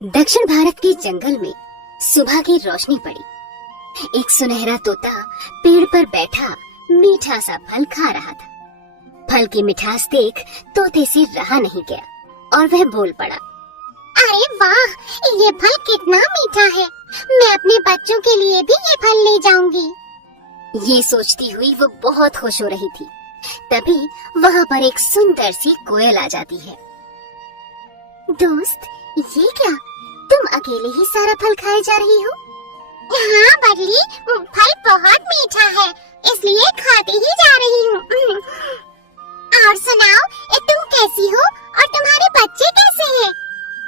दक्षिण भारत के जंगल में सुबह की रोशनी पड़ी। एक सुनहरा तोता पेड़ पर बैठा मीठा सा फल खा रहा था। फल की मिठास देख तोते से रहा नहीं गया और वह बोल पड़ा, अरे वाह, ये फल कितना मीठा है। मैं अपने बच्चों के लिए भी ये फल ले जाऊंगी। ये सोचती हुई वो बहुत खुश हो रही थी। तभी वहाँ पर एक सुंदर सी कोयल आ जाती है। दोस्त, ये क्या, तुम अकेले ही सारा फल खाए जा रही हो? हाँ बरली, फल बहुत मीठा है, इसलिए खाती ही जा रही हूँ। और सुनाओ, तुम कैसी हो और तुम्हारे बच्चे कैसे हैं?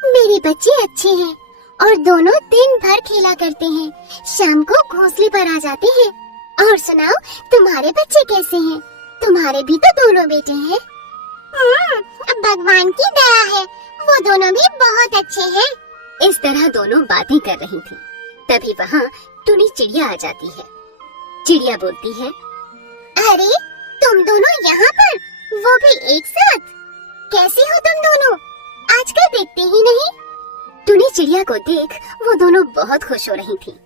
मेरे बच्चे अच्छे हैं और दोनों दिन भर खेला करते हैं। शाम को घोंसले पर आ जाते हैं। और सुनाओ, तुम्हारे बच्चे कैसे हैं? तुम्हारे भी तो दोनों बेटे हैं। भगवान की दया है, वो दोनों भी बहुत अच्छे हैं। इस तरह दोनों बातें कर रही थी। तभी वहाँ टुनी चिड़िया आ जाती है। चिड़िया बोलती है, अरे तुम दोनों यहाँ पर, वो भी एक साथ। कैसे हो तुम दोनों? आजकल देखते ही नहीं। टुनी चिड़िया को देख वो दोनों बहुत खुश हो रही थी।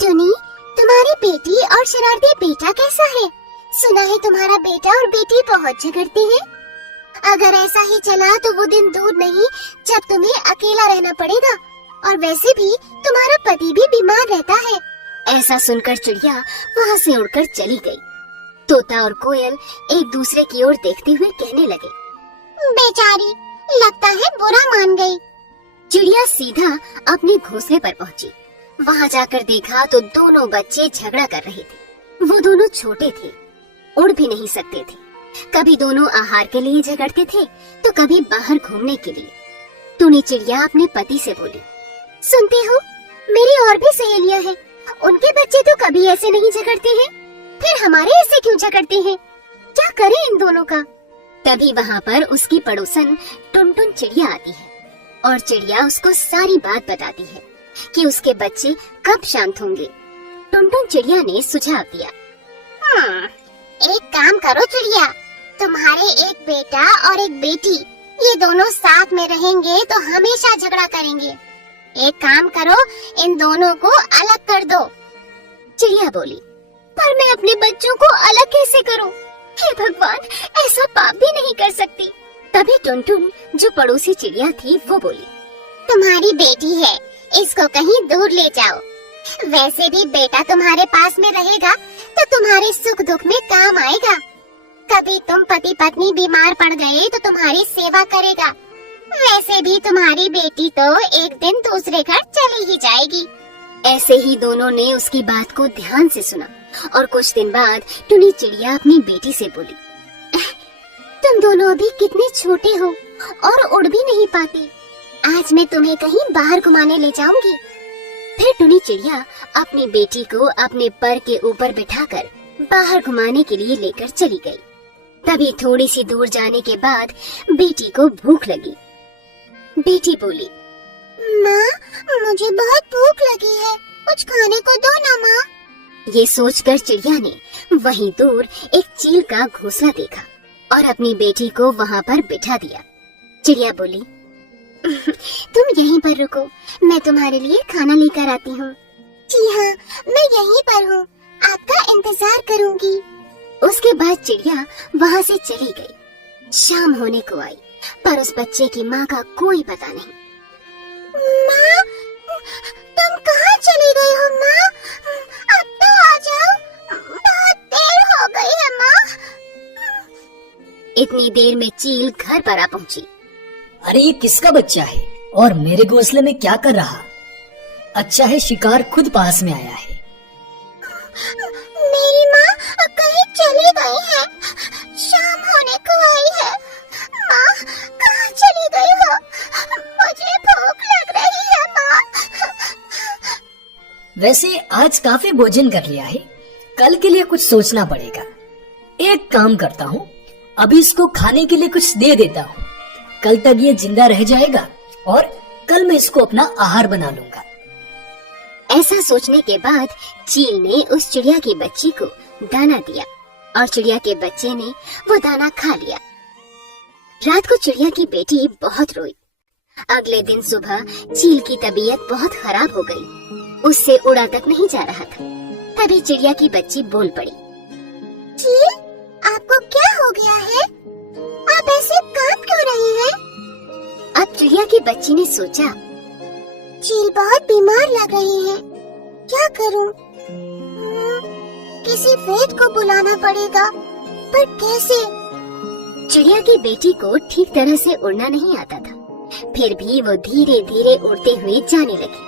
टुनी, तुम्हारी बेटी और शरारती बेटा कैसा है? सुना है तुम्हारा बेटा और बेटी बहुत झगड़ते हैं। अगर ऐसा ही चला तो वो दिन दूर नहीं जब तुम्हें अकेला रहना पड़ेगा। और वैसे भी तुम्हारा पति भी बीमार रहता है। ऐसा सुनकर चिड़िया वहाँ से उड़कर चली गई। तोता और कोयल एक दूसरे की ओर देखते हुए कहने लगे, बेचारी, लगता है बुरा मान गई। चिड़िया सीधा अपने घोंसले पर पहुँची। वहाँ जाकर देखा तो दोनों बच्चे झगड़ा कर रहे थे। वो दोनों छोटे थे, उड़ भी नहीं सकते थे। कभी दोनों आहार के लिए झगड़ते थे तो कभी बाहर घूमने के लिए। टुनी चिड़िया अपने पति से बोली, सुनते हो, मेरी और भी सहेलियां हैं। उनके बच्चे तो कभी ऐसे नहीं झगड़ते हैं, फिर हमारे ऐसे क्यों झगड़ते हैं? क्या करें इन दोनों का? तभी वहाँ पर उसकी पड़ोसन टुनटुन चिड़िया आती है और चिड़िया उसको सारी बात बताती है कि उसके बच्चे कब शांत होंगे। टुनटुन चिड़िया ने सुझाव दिया, एक काम करो चिड़िया, तुम्हारे एक बेटा और एक बेटी, ये दोनों साथ में रहेंगे तो हमेशा झगड़ा करेंगे। एक काम करो, इन दोनों को अलग कर दो। चिड़िया बोली, पर मैं अपने बच्चों को अलग कैसे करूं? हे भगवान, ऐसा पाप भी नहीं कर सकती। तभी टुनटुन, जो पड़ोसी चिड़िया थी, वो बोली, तुम्हारी बेटी है, इसको कहीं दूर ले जाओ। वैसे भी बेटा तुम्हारे पास में रहेगा तो तुम्हारे सुख दुख में काम आएगा। कभी तुम पति पत्नी बीमार पड़ गए तो तुम्हारी सेवा करेगा। वैसे भी तुम्हारी बेटी तो एक दिन दूसरे घर चली ही जाएगी। ऐसे ही दोनों ने उसकी बात को ध्यान से सुना और कुछ दिन बाद टुनी चिड़िया अपनी बेटी से बोली, तुम दोनों अभी कितने छोटे हो और उड़ भी नहीं पाते। आज मैं तुम्हें कहीं बाहर घुमाने ले जाऊंगी। फिर टुनी चिड़िया अपनी बेटी को अपने पर के ऊपर बिठाकर बाहर घुमाने के लिए लेकर चली गई। तभी थोड़ी सी दूर जाने के बाद बेटी को भूख लगी। बेटी बोली, माँ, मुझे बहुत भूख लगी है, कुछ खाने को दो ना माँ। ये सोचकर चिड़िया ने वहीं दूर एक चील का घोंसला देखा और अपनी बेटी को वहाँ पर बिठा दिया। चिड़िया बोली, तुम यहीं पर रुको, मैं तुम्हारे लिए खाना लेकर आती हूँ। जी हाँ, मैं यहीं पर हूँ, आपका इंतजार करूँगी। उसके बाद चिड़िया वहाँ से चली गई। शाम होने को आई पर उस बच्चे की माँ का कोई पता नहीं। माँ, तुम कहाँ चली गई हो माँ? अब तो आ जाओ, बहुत देर हो गई है माँ। इतनी देर में चील घर पर आ पहुँची। अरे ये किसका बच्चा है और मेरे घोंसले में क्या कर रहा? अच्छा है शिकार खुद पास में आया है। मेरी माँ कहीं चली गई है, शाम होने को आई है। माँ, कहाँ चली गई हो? मुझे भूख लग रही है माँ। वैसे आज काफी भोजन कर लिया है, कल के लिए कुछ सोचना पड़ेगा। एक काम करता हूँ, अभी इसको खाने के लिए कुछ दे देता हूँ। कल तक ये जिंदा रह जाएगा और कल मैं इसको अपना आहार बना लूंगा। ऐसा सोचने के बाद चील ने उस चिड़िया की बच्ची को दाना दिया और चिड़िया के बच्चे ने वो दाना खा लिया। रात को चिड़िया की बेटी बहुत रोई अगले दिन सुबह चील की तबीयत बहुत खराब हो गई। उससे उड़ा तक नहीं जा रहा था। तभी चिड़िया की बच्ची बोल पड़ी। चील, आपको क्या हो गया है? आप ऐसे कांप क्यों रही हैं? अब चिड़िया की बच्ची ने सोचा, चील बहुत बीमार लग रही है, क्या करूं? किसी वैद्य को बुलाना पड़ेगा, पर कैसे? चिड़िया की बेटी को ठीक तरह से उड़ना नहीं आता था, फिर भी वो धीरे धीरे उड़ते हुए जाने लगी।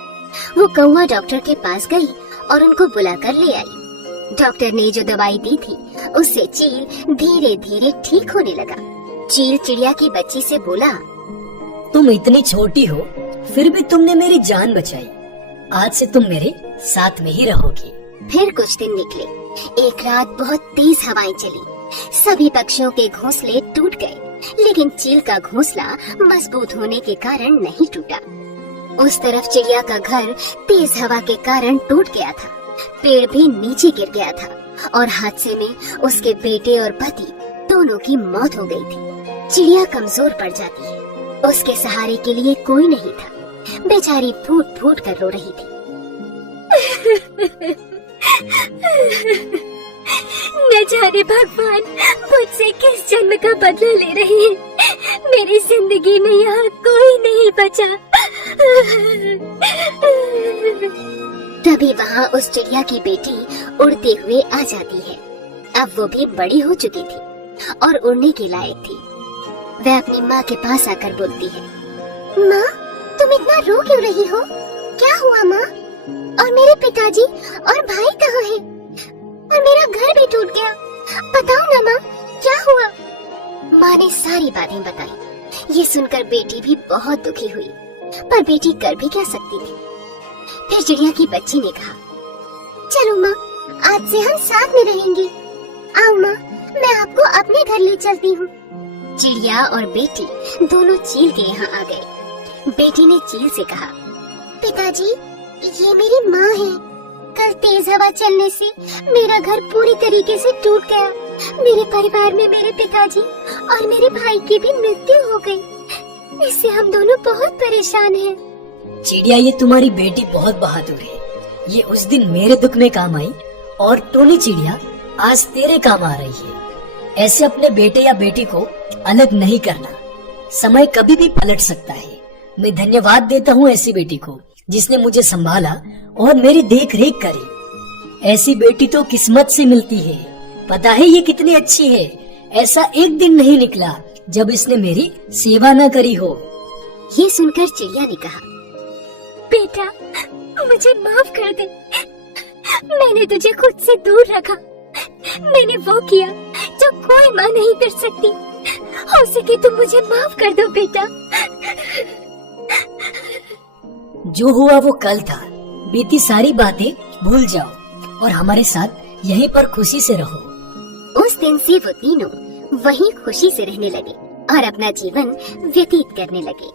वो कौवा डॉक्टर के पास गई और उनको बुलाकर ले आई। डॉक्टर ने जो दवाई दी थी उससे चील धीरे धीरे ठीक होने लगा। चील चिड़िया की बच्ची से बोला, तुम इतनी छोटी हो, फिर भी तुमने मेरी जान बचाई। आज से तुम मेरे साथ में ही रहोगी। फिर कुछ दिन निकले। एक रात बहुत तेज हवाएं चली। सभी पक्षियों के घोंसले टूट गए, लेकिन चील का घोंसला मजबूत होने के कारण नहीं टूटा। उस तरफ चिड़िया का घर तेज हवा के कारण टूट गया था। पेड़ भी नीचे गिर गया था और हादसे में उसके बेटे और पति दोनों की मौत हो गई थी। चिड़िया कमजोर पड़ जाती है। उसके सहारे के लिए कोई नहीं था। बेचारी फूट फूट कर रो रही थी। न जाने भगवान मुझसे किस जन्म का बदला ले रहे हैं। मेरी जिंदगी में यहाँ कोई नहीं बचा। तभी वहाँ उस चिड़िया की बेटी उड़ते हुए आ जाती है। अब वो भी बड़ी हो चुकी थी और उड़ने के लायक थी। वह अपनी माँ के पास आकर बोलती है, माँ, तुम इतना रो क्यों रही हो? क्या हुआ माँ? और मेरे पिताजी और भाई कहाँ हैं? और मेरा घर भी टूट गया। बताओ ना माँ, क्या हुआ? माँ ने सारी बातें बताई। ये सुनकर बेटी भी बहुत दुखी हुई, पर बेटी कर भी क्या सकती थी। फिर चिड़िया की बच्ची ने कहा, चलो माँ, आज से हम साथ में रहेंगे। आओ माँ, मैं आपको अपने घर ले चलती हूँ। चिड़िया और बेटी दोनों चील के यहाँ आ गए। बेटी ने चील से कहा, पिताजी, ये मेरी माँ है। कल तेज हवा चलने से मेरा घर पूरी तरीके से टूट गया। मेरे परिवार में मेरे पिताजी और मेरे भाई की भी मृत्यु हो गई। इससे हम दोनों बहुत परेशान हैं। चिड़िया, ये तुम्हारी बेटी बहुत बहादुर है। ये उस दिन मेरे दुख में काम आई और टोनी चिड़िया आज तेरे काम आ रही है। ऐसे अपने बेटे या बेटी को अलग नहीं करना। समय कभी भी पलट सकता है। मैं धन्यवाद देता हूँ ऐसी बेटी को जिसने मुझे संभाला और मेरी देख रेख करी। ऐसी बेटी तो किस्मत से मिलती है। पता है ये कितनी अच्छी है। ऐसा एक दिन नहीं निकला जब इसने मेरी सेवा न करी हो। ये सुनकर चिड़िया ने कहा, बेटा, मुझे माफ कर दे। मैंने तुझे खुद से दूर रखा। मैंने वो किया जो कोई माँ नहीं कर सकती। हो सके तो मुझे माफ कर दो बेटा। जो हुआ वो कल था। बीती सारी बातें भूल जाओ और हमारे साथ यहीं पर खुशी से रहो। उस दिन से वो तीनों वहीं खुशी से रहने लगे और अपना जीवन व्यतीत करने लगे।